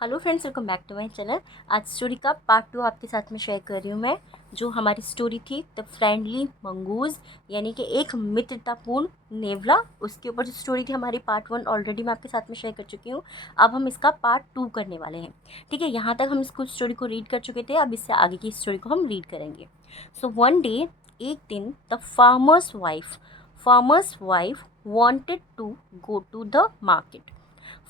Hello friends, welcome back to my channel. आज story का part 2 आपके साथ में शेयर कर रही हूँ मैं। जो हमारी स्टोरी थी द फ्रेंडली मंगूज़, यानी कि एक मित्रतापूर्ण नेवला, उसके ऊपर जो स्टोरी थी हमारी पार्ट 1 ऑलरेडी मैं आपके साथ में शेयर कर चुकी हूँ। अब हम इसका पार्ट 2 करने वाले हैं। ठीक है, यहाँ तक हम इसको स्टोरी को रीड कर चुके थे, अब इससे आगे की स्टोरी को हम रीड करेंगे। सो वन डे, एक दिन, the farmer's wife wanted to go to the market.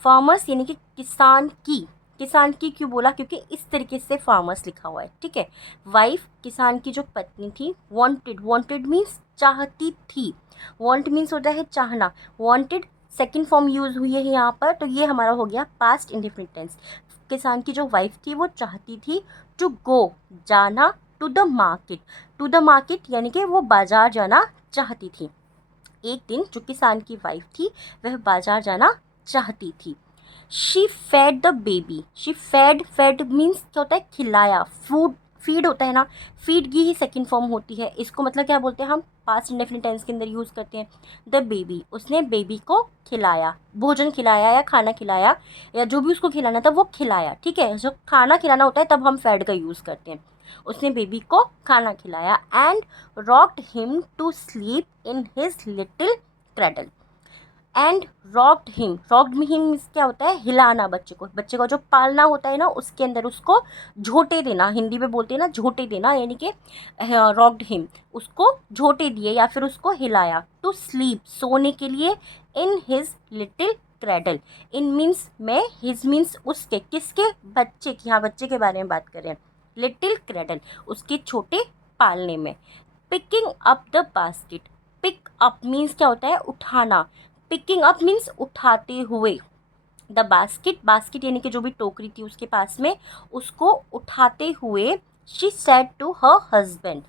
Farmers यानी कि किसान की क्यों बोला, क्योंकि इस तरीके से फार्मर्स लिखा हुआ है। ठीक है, वाइफ किसान की जो पत्नी थी, वांटेड मीन्स चाहती थी। वांट मीन्स होता है चाहना, वांटेड सेकंड फॉर्म यूज हुई है यहाँ पर, तो ये हमारा हो गया पास्ट इंडेफिनिट टेंस। किसान की जो वाइफ थी वो चाहती थी टू गो, जाना, टू द मार्केट यानी कि वो बाजार जाना चाहती थी। एक दिन जो किसान की वाइफ थी वह बाजार जाना चाहती थी। She fed the baby, fed means क्या होता है, खिलाया, फूड, फीड होता है ना, फीड की ही सेकंड फॉर्म होती है। इसको मतलब क्या बोलते हैं हम, पास्ट इंडेफिनिट टेंस के अंदर यूज़ करते हैं। द बेबी, उसने बेबी को खिलाया, भोजन खिलाया या खाना खिलाया, या जो भी उसको खिलाना था वो खिलाया। ठीक है, जो खाना खिलाना होता है तब हम फेड का यूज़ करते हैं। उसने बेबी को खाना खिलाया and rocked him to sleep in his little cradle. And rocked him क्या होता है, हिलाना, बच्चे को जो पालना होता है ना, उसके अंदर उसको झोटे देना, हिंदी में बोलते हैं ना झोटे देना, यानी कि रॉक्ड हिम, उसको झोटे दिए या फिर उसको हिलाया। टू स्लीप, सोने के लिए, इन हिज लिटिल क्रेडल, इन मीन्स में, हिज मीन्स उसके, किसके, बच्चे की, हाँ बच्चे के बारे में बात कर रहे हैं। लिटिल क्रेडल, उसके छोटे पालने में। Picking up the basket, pick up means क्या होता है, उठाना, पिकिंग अप मीन्स उठाते हुए। द बास्केट यानी कि जो भी टोकरी थी उसके पास में, उसको उठाते हुए। She said to her husband,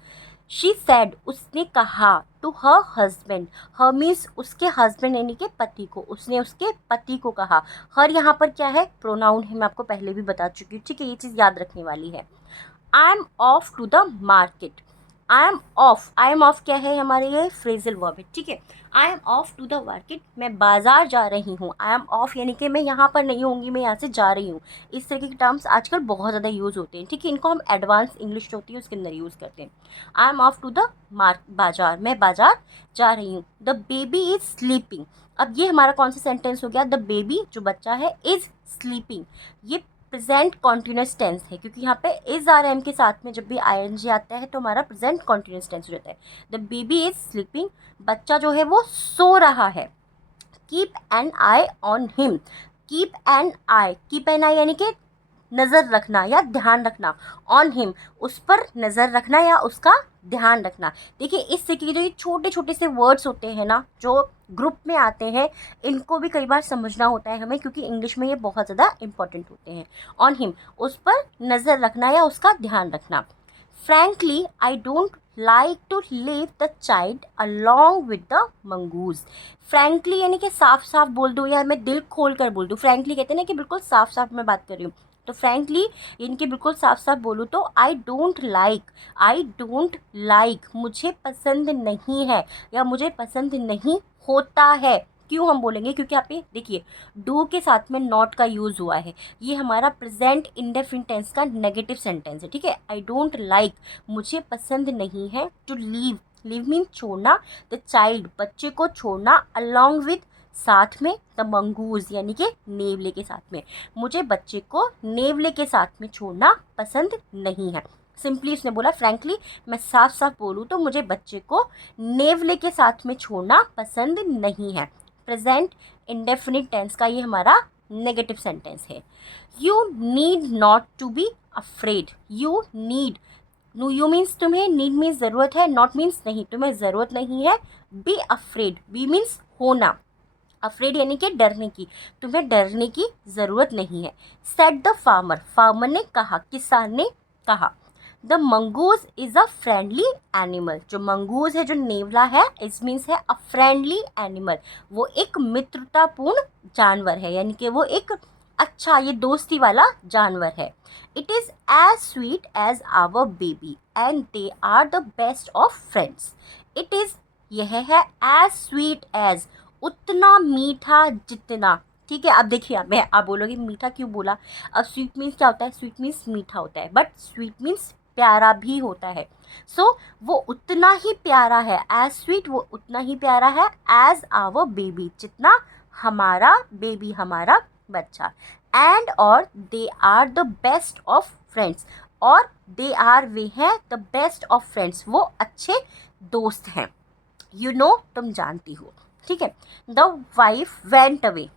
she said उसने कहा, to her husband, her means उसके हस्बैंड यानी कि पति को, उसने उसके पति को कहा। हर यहाँ पर क्या है, प्रोनाउन है, मैं आपको पहले भी बता चुकी हूँ। ठीक है, ये चीज़ याद रखने वाली है। I am off to the market, I am off क्या है, हमारे ये फ्रेजल वर्ब है। ठीक है, I am off to the market, मैं बाजार जा रही हूँ। आई एम ऑफ यानी कि मैं यहाँ पर नहीं होंगी, मैं यहाँ से जा रही हूँ। इस तरह के टर्म्स आजकल बहुत ज़्यादा यूज़ होते हैं। ठीक है, इनको हम एडवांस इंग्लिश होती है उसके अंदर यूज़ करते हैं। I am off to the bazaar, मैं बाजार जा रही हूँ। द बेबी इज स्लीपिंग, अब ये हमारा कौन सा सेंटेंस हो गया, द बेबी जो बच्चा है इज स्लीपिंग, ये प्रेजेंट कॉन्टिन्यूस टेंस है, क्योंकि यहाँ पे इज आर एम के साथ में जब भी आई आता है तो हमारा प्रेजेंट कॉन्टिन्यूस टेंस हो जाता है। द बेबी इज स्लीपिंग, बच्चा जो है वो सो रहा है। Keep an eye on him, keep an eye यानी कि नज़र रखना या ध्यान रखना, ऑन हिम, उस पर नज़र रखना या उसका ध्यान रखना। देखिए, इस तरीके के जो ये छोटे छोटे से वर्ड्स होते हैं ना, जो ग्रुप में आते हैं, इनको भी कई बार समझना होता है हमें, क्योंकि इंग्लिश में ये बहुत ज़्यादा इंपॉर्टेंट होते हैं। ऑन हिम, उस पर नज़र रखना या उसका ध्यान रखना। Frankly I don't like to leave the child along with the mongoose. Frankly यानी कि साफ साफ बोल दूँ या मैं दिल खोल कर बोल दूँ, फ्रैंकली कहते हैं ना कि बिल्कुल साफ साफ मैं बात कर रही हूँ। तो फ्रैंकली इनके बिल्कुल साफ साफ बोलूँ तो आई डोंट लाइक मुझे पसंद नहीं है या मुझे पसंद नहीं होता है। क्यों हम बोलेंगे, क्योंकि यहाँ पे देखिए डू के साथ में नॉट का यूज़ हुआ है। ये हमारा प्रेजेंट इंडेफिनिट टेंस का नेगेटिव सेंटेंस है। ठीक है, आई डोंट लाइक, मुझे पसंद नहीं है, टू लीव मीन छोड़ना, द चाइल्ड, बच्चे को छोड़ना, अलॉन्ग विद, साथ में, द मंगूज यानी कि नेवले के साथ में, मुझे बच्चे को नेवले के साथ में छोड़ना पसंद नहीं है। सिंपली उसने बोला फ्रैंकली, मैं साफ साफ बोलूँ तो मुझे बच्चे को नेवले के साथ में छोड़ना पसंद नहीं है। प्रेजेंट इंडेफिनिट टेंस का ये हमारा नेगेटिव सेंटेंस है। You need not to be afraid, you means तुम्हें, नीड मीन्स ज़रूरत है, नॉट मीन्स नहीं, तुम्हें ज़रूरत नहीं है। बी अफ्रेड, बी मीन्स होना, अफ्रेड यानी कि डरने की, तुम्हें डरने की ज़रूरत नहीं है। सेड द फार्मर ने कहा, किसान ने कहा। The mongoose is a friendly animal, जो मंगूज है, जो नेवला है, इस मीन्स है अ फ्रेंडली एनिमल, वो एक मित्रतापूर्ण जानवर है, यानी कि वो एक अच्छा, ये दोस्ती वाला जानवर है। It is as sweet as our baby and they are the best of friends. यह है एज स्वीट एज, उतना मीठा जितना, ठीक है। अब देखिए, मैं आप बोलोगे मीठा क्यों बोला। अब स्वीट मीन्स क्या होता है, स्वीट मीन्स मीठा होता है, बट स्वीट मीन्स प्यारा भी होता है। सो वो उतना ही प्यारा है, एज स्वीट वो उतना ही प्यारा है एज आवर बेबी, जितना हमारा बेबी, हमारा बच्चा। एंड और they are the best of friends, और दे आर वे हैं द बेस्ट ऑफ फ्रेंड्स, वो अच्छे दोस्त हैं। तुम जानती हो, ठीक है। The wife went away,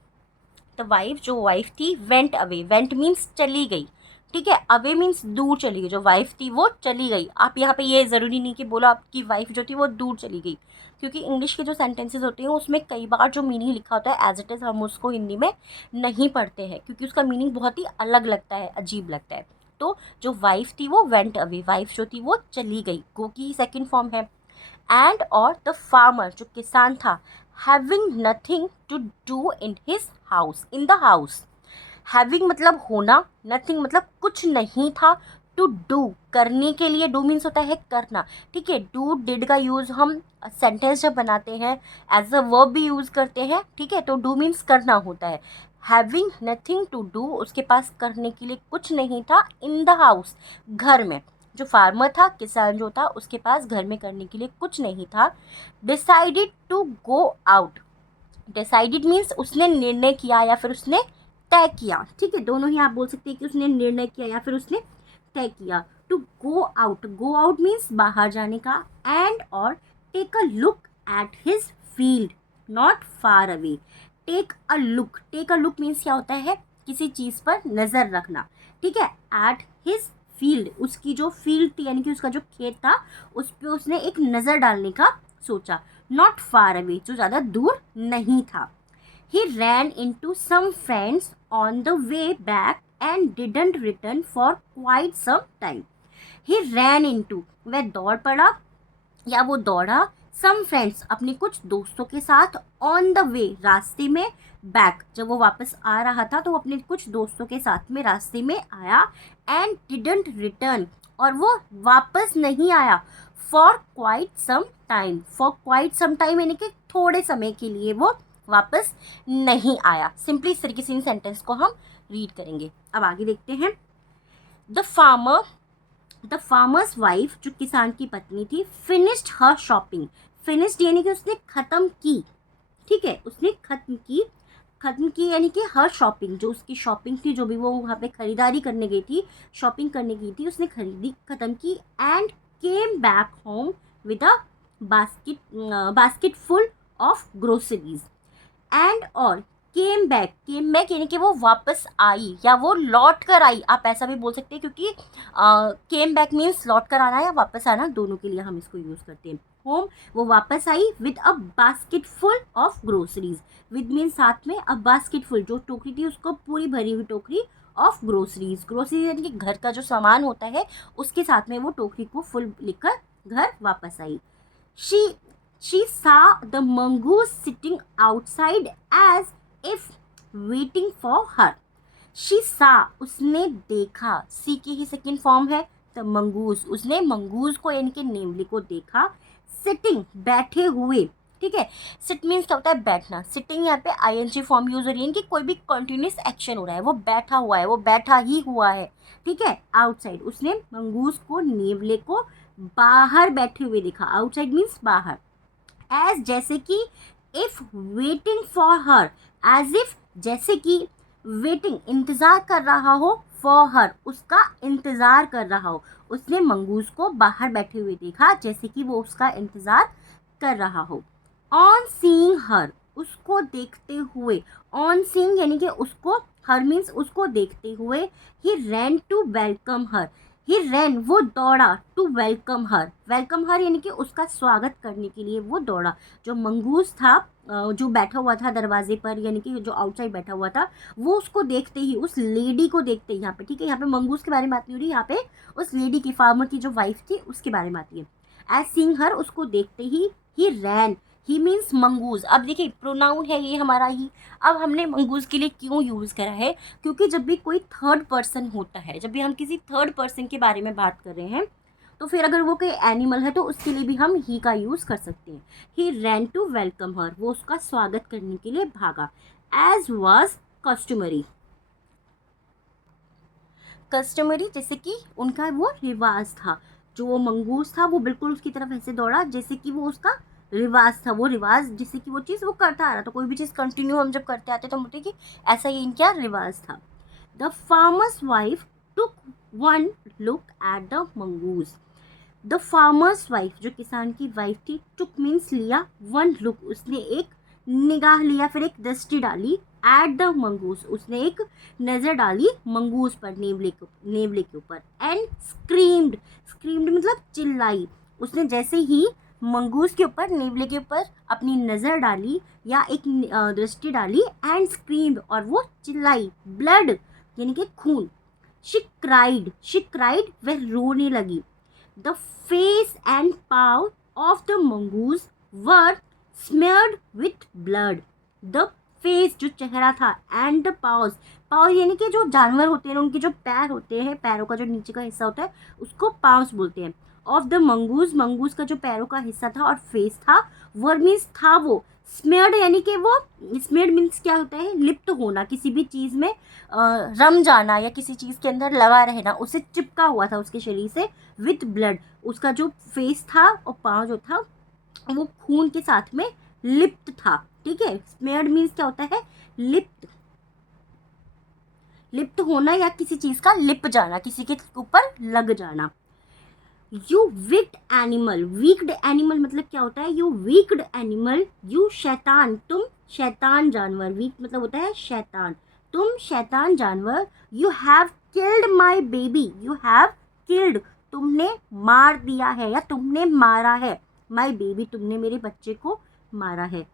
the wife जो वाइफ थी, वेंट अवे, वेंट मीन्स चली गई, ठीक है। अवे मीन्स दूर चली गई, जो वाइफ थी वो चली गई। आप यहाँ पे ये ज़रूरी नहीं कि बोलो आपकी वाइफ जो थी वो दूर चली गई, क्योंकि इंग्लिश के जो सेंटेंसेस होते हैं उसमें कई बार जो मीनिंग लिखा होता है एज इट इज़ हम उसको हिंदी में नहीं पढ़ते हैं, क्योंकि उसका मीनिंग बहुत ही अलग लगता है, अजीब लगता है। तो जो वाइफ थी वो वेंट अवे, वाइफ जो थी वो चली गई, गो की ही सेकेंड फॉर्म है। एंड और द फार्मर जो किसान था, having nothing to do in his house, in the house. Having मतलब होना, नथिंग मतलब कुछ नहीं था, टू डू करने के लिए, डू मीन्स होता है करना, ठीक है। डू डिड का यूज़ हम सेंटेंस जब बनाते हैं एज अ वर्ब भी यूज़ करते हैं, ठीक है। तो डू मीन्स करना होता है। हैविंग नथिंग टू डू, उसके पास करने के लिए कुछ नहीं था, इन द हाउस, घर में। जो फार्मर था, किसान जो था, उसके पास घर में करने के लिए कुछ नहीं था। Decided to go out, decided means उसने निर्णय किया या फिर उसने तय किया, ठीक है। दोनों ही आप बोल सकते हैं कि उसने निर्णय किया या फिर उसने तय किया। To go out, go out means बाहर जाने का। एंड और take a look at his field not far away, take a look, take a look means क्या होता है, किसी चीज़ पर नज़र रखना, ठीक है। एट हिज फील्ड, उसकी जो फील्ड थी यानी कि उसका जो खेत था उस पर उसने एक नज़र डालने का सोचा। नॉट फार अवे, जो ज़्यादा दूर नहीं था। He ran into some friends on the way back and didn't return for quite some time. He ran into, वह दौड़ पड़ा या वो दौड़ा, some friends अपने कुछ दोस्तों के साथ, on the way रास्ते में, back जब वो वापस आ रहा था तो अपने कुछ दोस्तों के साथ में रास्ते में आया, and didn't return और वो वापस नहीं आया, for quite some time, for quite some time यानी कि थोड़े समय के लिए वो वापस नहीं आया। सिंपली इस तरीके से इन सेंटेंस को हम रीड करेंगे। अब आगे देखते हैं। द फार्मर्स वाइफ जो किसान की पत्नी थी, फिनिश्ड हर शॉपिंग, फिनिश्ड यानी कि उसने ख़त्म की, ठीक है, उसने ख़त्म की यानी कि हर शॉपिंग, जो उसकी शॉपिंग थी, जो भी वो वहाँ पे ख़रीदारी करने गई थी, शॉपिंग करने गई थी, उसने खरीदी ख़त्म की। And came back home with a basket full of groceries. And और केम बैक यानी कि वो वापस आई या वो लौट कर आई, आप ऐसा भी बोल सकते हैं, क्योंकि केम बैक मीन्स लौट कर आना या वापस आना, दोनों के लिए हम इसको यूज़ करते हैं। होम, वो वापस आई with a basket full of groceries, with means साथ में, अ बास्केट फुल जो टोकरी थी उसको पूरी भरी हुई टोकरी, ऑफ ग्रोसरीज, ग्रोसरीज यानी कि घर का जो सामान होता है उसके साथ में वो टोकरी को फुल लेकर घर वापस आई। She She saw the mongoose sitting outside as if waiting for her. She saw, उसने देखा, सी की ही सेकेंड फॉर्म है द मंगूस, उसने मंगूस को यानी कि नेवले को देखा, सिटिंग बैठे हुए, ठीक है। सिट मीन्स क्या होता है, बैठना। सिटिंग यहाँ पे आईएनजी फॉर्म यूज हो रही है कि कोई भी कंटिन्यूस एक्शन हो रहा है, वो बैठा हुआ है, वो बैठा ही हुआ है, ठीक है। आउटसाइड, उसने मंगूस को, नेवले को बाहर बैठे हुए देखा, आउटसाइड मीन्स बाहर। एज जैसे कि, if waiting for her, as if जैसे कि, वेटिंग इंतज़ार कर रहा हो, फॉर हर उसका इंतज़ार कर रहा हो, उसने मंगूस को बाहर बैठे हुए देखा जैसे कि वो उसका इंतज़ार कर रहा हो। ऑन सीइंग हर, उसको देखते हुए, ऑन सीइंग यानी कि उसको, हर मीन्स उसको देखते हुए, ही रैन टू वेलकम हर, ही रैन वो दौड़ा, टू वेलकम हर यानी कि उसका स्वागत करने के लिए वो दौड़ा। जो मंगूस था, जो बैठा हुआ था दरवाजे पर, यानी कि जो आउटसाइड बैठा हुआ था, वो उसको देखते ही, उस लेडी को देखते ही, यहाँ पे ठीक है, यहाँ पे मंगूस के बारे में बात नहीं हो रही, यहाँ पे उस लेडी की, फार्मर की जो वाइफ थी उसके बारे में आती है। एज सीइंग हर, उसको देखते ही रैन, ही मीन्स मंगूज। अब देखिए प्रोनाउन है ये हमारा ही। अब हमने मंगूज के लिए क्यों यूज़ करा है, क्योंकि जब भी कोई थर्ड पर्सन होता है, जब भी हम किसी थर्ड पर्सन के बारे में बात कर रहे हैं, तो फिर अगर वो कोई एनिमल है तो उसके लिए भी हम ही का यूज़ कर सकते हैं। ही रैन टू वेलकम हर, वो उसका स्वागत करने के लिए भागा। as was customary. कस्टमरी जैसे कि उनका वो रिवाज था, जो वो मंगूस था वो बिल्कुल उसकी तरफ ऐसे दौड़ा जैसे कि वो उसका रिवाज था, वो रिवाज जैसे कि वो चीज़ वो करता आ रहा था। कोई भी चीज़ कंटिन्यू हम जब करते आते तो हम बोलते कि ऐसा ही इनका रिवाज था। The farmer's wife took one look at the mongoose. The farmer's wife, जो किसान की वाइफ थी, टुक मीन्स लिया, वन लुक उसने एक निगाह लिया, फिर एक दृष्टि डाली, एट द मंगूस उसने एक नज़र डाली मंगूस पर, नेवले के ऊपर, एंड स्क्रीम्ड, स्क्रीम्ड मतलब चिल्लाई। उसने जैसे ही मंगूस के ऊपर, नेवले के ऊपर अपनी नज़र डाली या एक दृष्टि डाली, एंड स्क्रीम्ड और वो चिल्लाई, ब्लड यानी कि खून। शी क्राइड वह रोने लगी। The face and paw of the mongoose were smeared with blood. The face जो चेहरा था and the paws, paws यानी कि जो जानवर होते हैं उनके जो पैर होते हैं, पैरों का जो नीचे का हिस्सा होता है उसको paws बोलते हैं। Of the mongoose, मंगूस का जो पैरों का हिस्सा था और फेस था, वर मीन्स था वो, स्मेयर्ड यानी कि वो, स्मेयर्ड मीन्स क्या होता है, लिप्त होना, किसी भी चीज़ में रम जाना या किसी चीज़ के अंदर लगा रहना, उसे चिपका हुआ था उसके शरीर से, विथ ब्लड। उसका जो फेस था और पाँव जो था वो खून के साथ में लिप्त था। ठीक है, स्मेयर्ड मीन्स क्या होता है, लिप्त, लिप्त होना या किसी चीज़ का लिप जाना, किसी के ऊपर लग जाना। यू वीक्ड एनिमल, वीक्ड एनिमल मतलब क्या होता है, यू वीक्ड एनिमल, यू शैतान, तुम शैतान जानवर, वीक मतलब होता है शैतान, तुम शैतान जानवर, you have killed my baby, you have killed तुमने मार दिया है या तुमने मारा है, माई बेबी तुमने मेरे बच्चे को मारा है।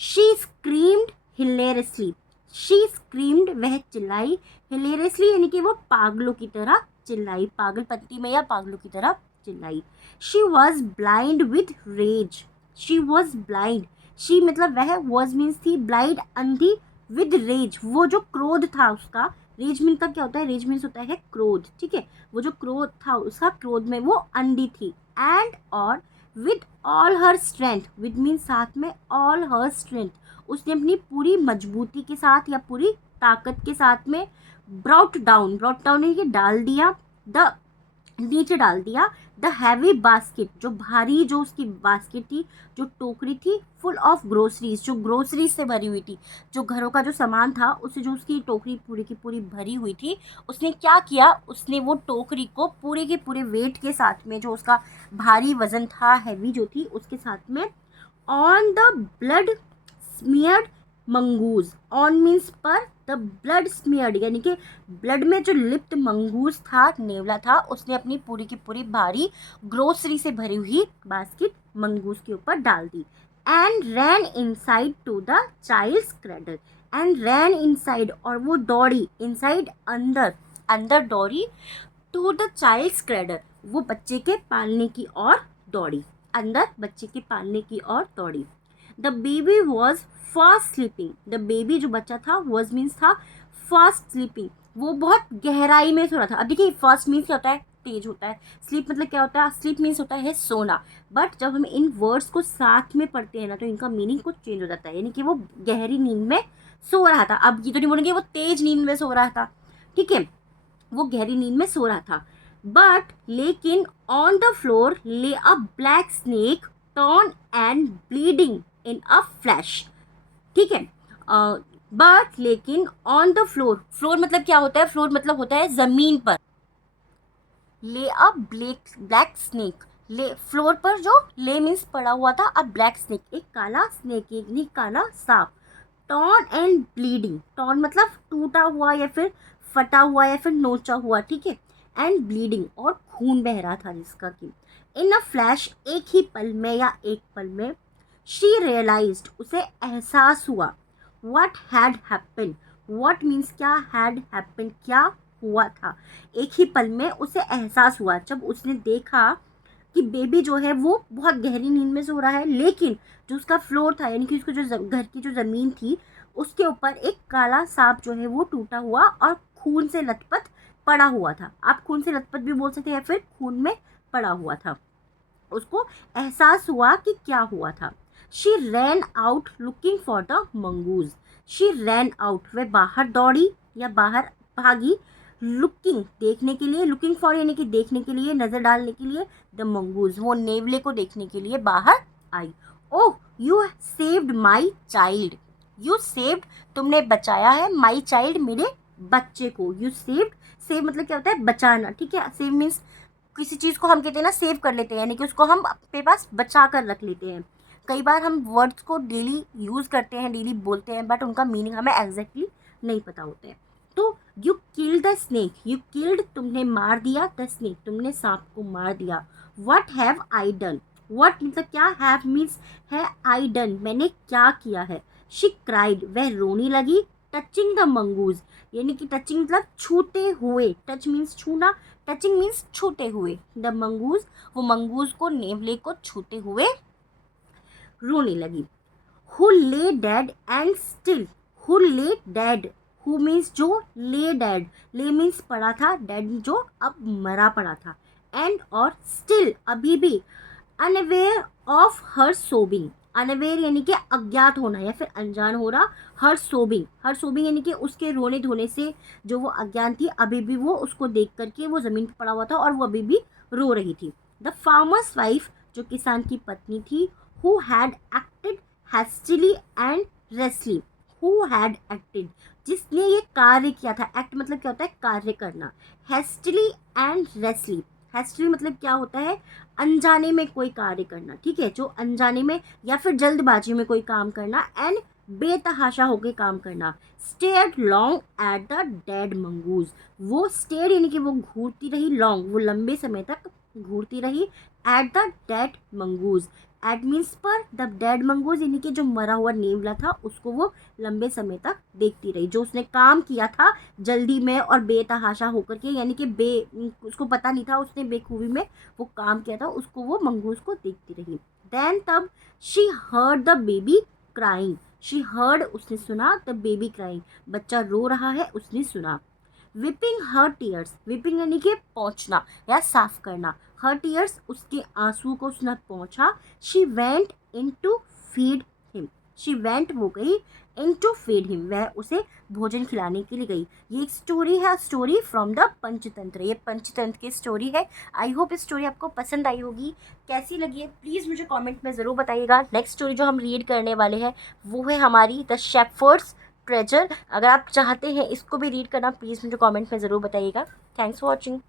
शी स्क्रीम्ड हिलेरियसली, शी स्क्रीम्ड वह चिल्लाई, हिलेरियसली यानी कि वो पागलों की तरह चिल्लाई, पागलपंती में या पागलों की तरह चिल्लाई। She was blind with rage, she was blind, she मतलब वह, वॉज मीन्स थी, ब्लाइंड अंधी, विद रेज वो जो क्रोध था उसका, रेज मीन का क्या होता है, रेज मीन्स होता है क्रोध। ठीक है, वो जो क्रोध था उसका, क्रोध में वो अंधी थी। एंड और with all her strength, with mean साथ में, ऑल हर स्ट्रेंथ उसने अपनी पूरी मजबूती के साथ या पूरी ताकत के साथ में, ब्रॉट डाउन यानी कि डाल दिया, द नीचे डाल दिया, द हैवी बास्केट जो भारी, जो उसकी बास्केट थी, जो टोकरी थी, फुल ऑफ ग्रोसरीज जो ग्रोसरीज से भरी हुई थी, जो घरों का जो सामान था उससे जो उसकी टोकरी पूरी की पूरी भरी हुई थी, उसने क्या किया, उसने वो टोकरी को पूरे के पूरे वेट के साथ में, जो उसका भारी वजन था, हैवी जो थी, उसके साथ में, on the blood smeared mongoose, on means पर, द ब्लड स्मियर्ड यानी कि ब्लड में जो लिप्त मंगूस था, नेवला था, उसने अपनी पूरी की पूरी भारी ग्रोसरी से भरी हुई बास्केट मंगूस के ऊपर डाल दी। And ran inside to the child's cradle, and ran inside और वो दौड़ी, इनसाइड अंदर, अंदर दौड़ी, टू द चाइल्ड्स क्रेडल वो बच्चे के पालने की ओर दौड़ी, अंदर बच्चे के पालने की ओर दौड़ी। The baby was fast sleeping, the baby जो बच्चा था, वॉज मीन्स था, फास्ट स्लीपिंग वो बहुत गहराई में सो रहा था। अब देखिए फास्ट मीन्स क्या होता है, तेज होता है, स्लीप मतलब क्या होता है, स्लीप मीन्स होता है सोना, बट जब हम इन वर्ड्स को साथ में पढ़ते हैं ना तो इनका मीनिंग कुछ चेंज हो जाता है, यानी कि वो गहरी नींद में सो रहा था। अब ये तो नहीं बोलेंगे वो तेज नींद में सो रहा था, ठीक है, वो गहरी नींद में सो रहा था। बट लेकिन ऑन द फ्लोर ले अ black snake torn and bleeding in a flash. ठीक है, बट लेकिन ऑन द फ्लोर, फ्लोर मतलब क्या होता है, फ्लोर मतलब होता है जमीन पर, ले अ ब्लैक स्नेक, ले फ्लोर पर जो ले मीन्स पड़ा हुआ था, अब ब्लैक स्नेक एक काला स्नेक, एक नहीं काला सांप, टॉर्न एंड ब्लीडिंग, टॉर्न मतलब टूटा हुआ या फिर फटा हुआ या फिर नोचा हुआ, ठीक है, एंड ब्लीडिंग और खून बह रहा था जिसका कि, इन अ फ्लैश एक ही पल में या एक पल में, शी रियलाइज्ड उसे एहसास हुआ, what had happened, what means क्या, हैड हैपेंड क्या हुआ था, एक ही पल में उसे एहसास हुआ जब उसने देखा कि बेबी जो है वो बहुत गहरी नींद में सो रहा है, लेकिन जो उसका फ्लोर था यानी कि उसको जो घर की जो ज़मीन थी उसके ऊपर एक काला सांप जो है वो टूटा हुआ और खून से लथपथ पड़ा हुआ था। आप खून से लथपथ भी बोल सकते हैं या फिर खून में पड़ा हुआ था। उसको एहसास हुआ कि क्या हुआ था। She ran out looking for the mongoose, she ran out, वह बाहर दौड़ी या बाहर भागी, लुकिंग देखने के लिए, लुकिंग फॉर यानी कि देखने के लिए, नजर डालने के लिए, द मंगूज वो नेवले को देखने के लिए बाहर आई। Oh you saved my child, you saved तुमने बचाया है, माई चाइल्ड मेरे बच्चे को। यू सेव्ड, सेव मतलब क्या होता है बचाना, ठीक है। सेव मीन्स किसी चीज़ को हम कहते हैं ना सेव कर लेते हैं, यानी कि उसको हम अपने पास बचा कर रख लेते हैं। कई बार हम वर्ड्स को डेली यूज़ करते हैं, डेली बोलते हैं, बट उनका मीनिंग हमें एग्जैक्टली नहीं पता होते हैं। तो you killed the snake, you killed तुमने मार दिया, द स्नेक तुमने सांप को मार दिया। What have I done, what मतलब क्या, हैव मीन्स है, आई डन मैंने क्या किया है। शी क्राइड वह रोने लगी, टचिंग द मंगूज यानी कि टचिंग मतलब छूते हुए, टच मीन्स छूना, टचिंग मीन्स छूते हुए, द मंगूज वो मंगूज को नेवले को छूते हुए रोने लगी। हु ले डेड एंड स्टिल, हु ले डेड, हु मीन्स जो, ले डेड, ले मीन्स पड़ा था, डेड जो अब मरा पड़ा था, एंड और स्टिल अभी भी, अनअवेयर ऑफ हर सोबिंग, अनअवेयर यानी कि अज्ञात होना या फिर अनजान हो रहा, हर सोबिंग, हर सोबिंग यानी कि उसके रोने धोने से जो वो अज्ञान थी, अभी भी वो उसको देख करके वो ज़मीन पर पड़ा हुआ था और वो अभी भी रो रही थी। द फार्मर्स वाइफ जो किसान की पत्नी थी, who had acted hastily and rashly, who had acted जिसने ये कार्य किया था, एक्ट मतलब क्या होता है कार्य करना, हैस्टिली एंड रेस्टली, हैस्टिली मतलब क्या होता है अनजाने में कोई कार्य करना, ठीक है, जो अनजाने में या फिर जल्दबाजी में कोई काम करना, एंड बेतहाशा होकर काम करना। Stared long eight the dead mongoose, वो स्टेयर यानी कि वो घूरती रही, लॉन्ग वो लंबे समय तक घूरती रही, at the dead mongoose, at means पर, द डेड मंगूज यानी कि जो मरा हुआ नेवला था उसको वो लंबे समय तक देखती रही, जो उसने काम किया था जल्दी में और बेतहाशा होकर के, यानी कि उसको पता नहीं था, उसने बेखूबी में वो काम किया था, उसको वो मंगूज को देखती रही। देन तब she heard the baby crying, she heard उसने सुना, द बेबी क्राइंग बच्चा रो रहा है उसने सुना। विपिंग हर टीयर्स, विपिंग यानी कि पहुँचना या साफ करना, हर टीयर्स उसके आंसू को उसने पहुँचा। She went in to feed him, she went वो गई, इन टू फीड हिम वह उसे भोजन खिलाने के लिए गई। ये एक स्टोरी है, स्टोरी फ्रॉम द पंचतंत्र, ये पंचतंत्र की स्टोरी है। आई होप इस स्टोरी आपको पसंद आई होगी, कैसी लगी है प्लीज़ मुझे कमेंट में ज़रूर बताइएगा। नेक्स्ट स्टोरी जो हम रीड करने वाले हैं वो है हमारी द शेफर्ड्स ट्रेजर। अगर आप चाहते हैं इसको भी रीड करना प्लीज़ मुझे कमेंट में ज़रूर बताइएगा। Thanks for watching.